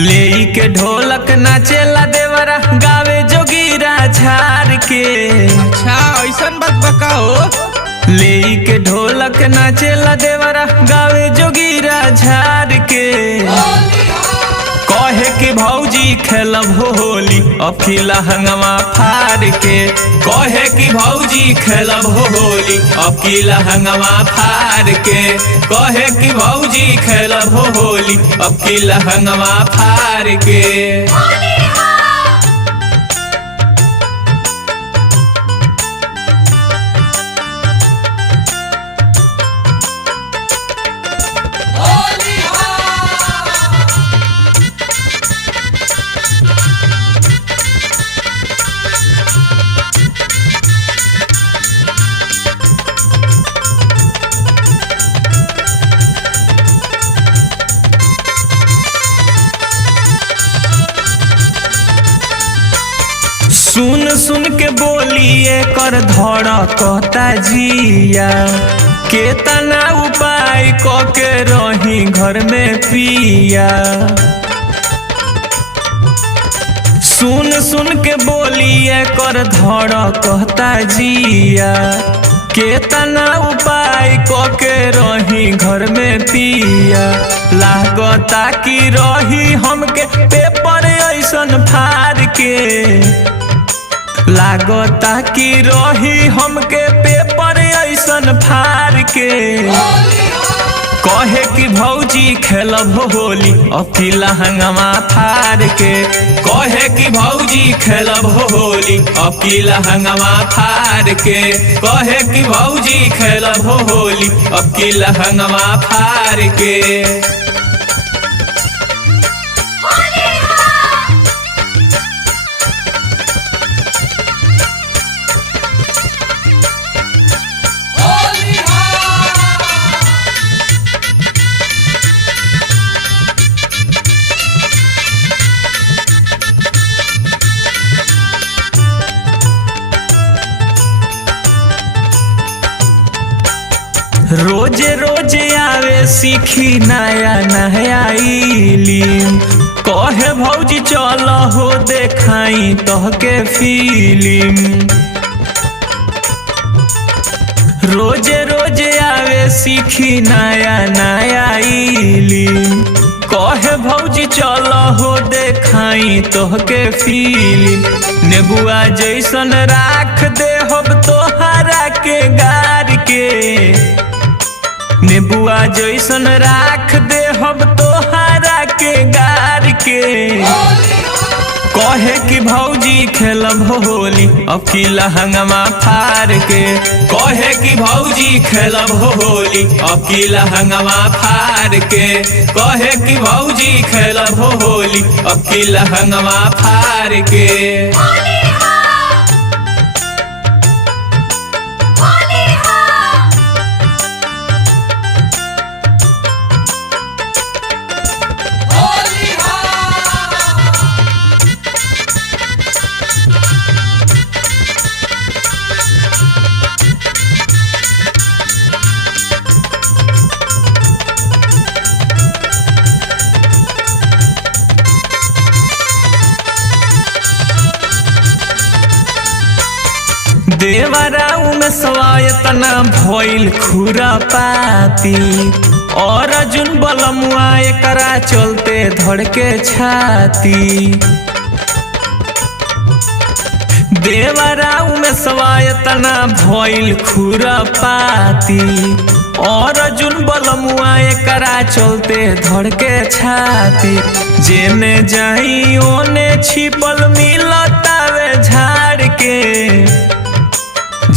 लेई के ढोलक नाचेला देवरा गावे जोगीरा झार के। अच्छा ऐसन बात बका हो। लेई के ढोलक नाचेला देवरा गावे जोगीरा झार के। कहे कि भौजी खेलब होली अखिला हंगमा फार के। कहे कि भौजी खेलब होली अखिला हंगमा फार के। कहे कि भौजी खेलब होली अखिला हंगमा फार के। सुन सुन के बोलिए कर धड़कता जिया। केतना उपाय क के रही घर में पिया। सुन सुन के बोलिए कर धड़कता जिया। केतना उपाय क के रही घर में पिया। लागता कि रही हमके पेपर ऐसन फाड़ के। लागता कि रही हमके पेपर ऐसन फाड़ के। कहे कि भौजी खेलब होली अखिला हंगमा फार के। कहे कि भौजी खेलब होली अखिला हंगमा फार के। कहे कि भौजी खेलब होली अखिला हंगमा फार के। रोजे रोजे आवे सीखी नया नया इलिम। कहे भौजी चल हो देखाई तोहके फिल्म। रोजे रोजे आवे सीखी नया नया इलिम। कहे भौजी चल हो देखाई तोहके फिल्म। नेबुआ जैसन राख दे होब तोहरा के गार के। नेबुआ जैसन राख दे हम तोहरा के गार के। कहे कि भौजी खेलब होली अखिला हंगमा फार के। कहे कि भौजी खेलब होली अखिला हंगमा फार के। कहे कि भौजी खेलब होली अखिला हंगमा फार के। देवराऊ में स्वायतना भइल खुरा पाती। और अर्जुन बलमुआ एकरा चलते धड़के छाती। देवराऊ में स्वायतना भइल खुरा पाती। और अर्जुन बलमुआ एकरा चलते धड़के छाती। जेने जाई ओने छिपल मिलतावे झाड़ के।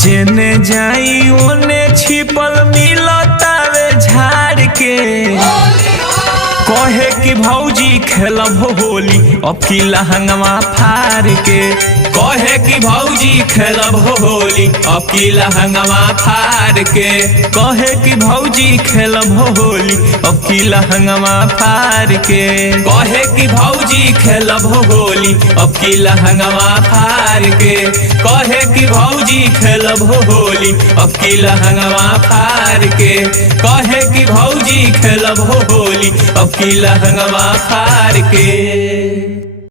जेने जाई ओने छिपल मिलतावे झाड़ के। कहे कि भौजी खेलब होली अखिला हंगमा फार के। कहे कि भौजी खेलब होली अखिला हंगमा फार के। कहे कि भौजी खेलब होली अखिला हंगमा फार के। कहे कि भौजी खेलब होली अखिला हंगमा फार के। कहे कि भौजी खेलब होली अखिला हंगमा फार फार के कहे कि भौजी खेलब हो होली अब की लहंगवा फार के।